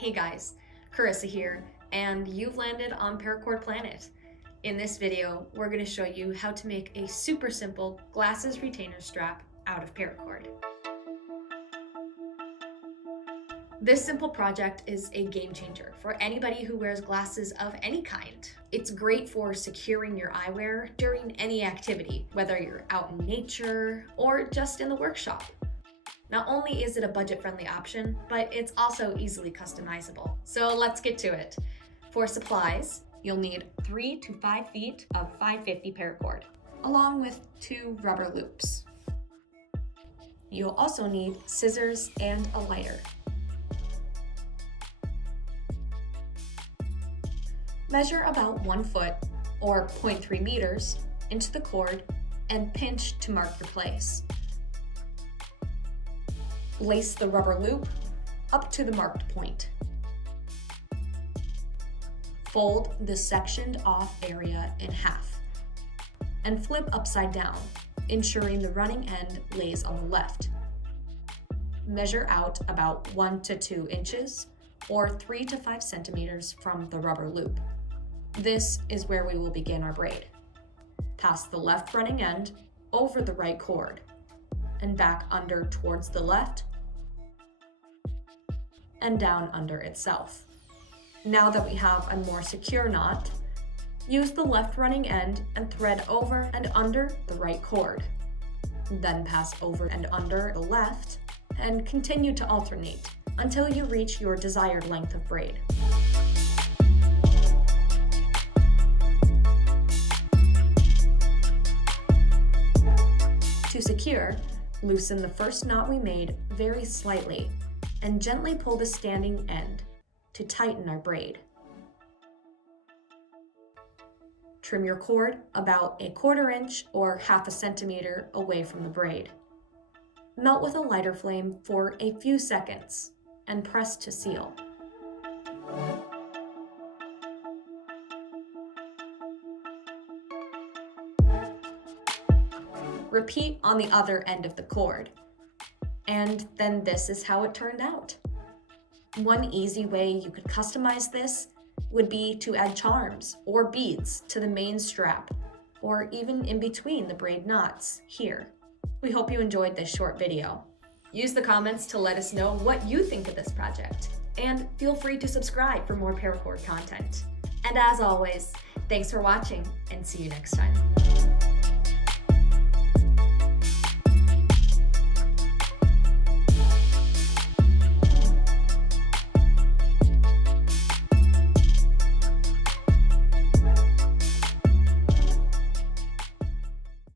Hey guys, Carissa here, and you've landed on Paracord Planet. In this video, we're going to show you how to make a super simple glasses retainer strap out of paracord. This simple project is a game changer for anybody who wears glasses of any kind. It's great for securing your eyewear during any activity, whether you're out in nature or just in the workshop. Not only is it a budget-friendly option, but it's also easily customizable. So let's get to it. For supplies, you'll need 3 to 5 feet of 550 paracord, along with 2 rubber loops. You'll also need scissors and a lighter. Measure about 1 foot, or 0.3 meters, into the cord and pinch to mark your place. Lace the rubber loop up to the marked point. Fold the sectioned off area in half and flip upside down, ensuring the running end lays on the left. Measure out about 1 to 2 inches or 3 to 5 centimeters from the rubber loop. This is where we will begin our braid. Pass the left running end over the right cord and back under towards the left and down under itself. Now that we have a more secure knot, use the left running end and thread over and under the right cord. Then pass over and under the left and continue to alternate until you reach your desired length of braid. To secure, loosen the first knot we made very slightly and gently pull the standing end to tighten our braid. Trim your cord about 1/4 inch or 1/2 centimeter away from the braid. Melt with a lighter flame for a few seconds and press to seal. Repeat on the other end of the cord. And then this is how it turned out. One easy way you could customize this would be to add charms or beads to the main strap, or even in between the braid knots here. We hope you enjoyed this short video. Use the comments to let us know what you think of this project, and feel free to subscribe for more Paracord content. And as always, thanks for watching, and see you next time.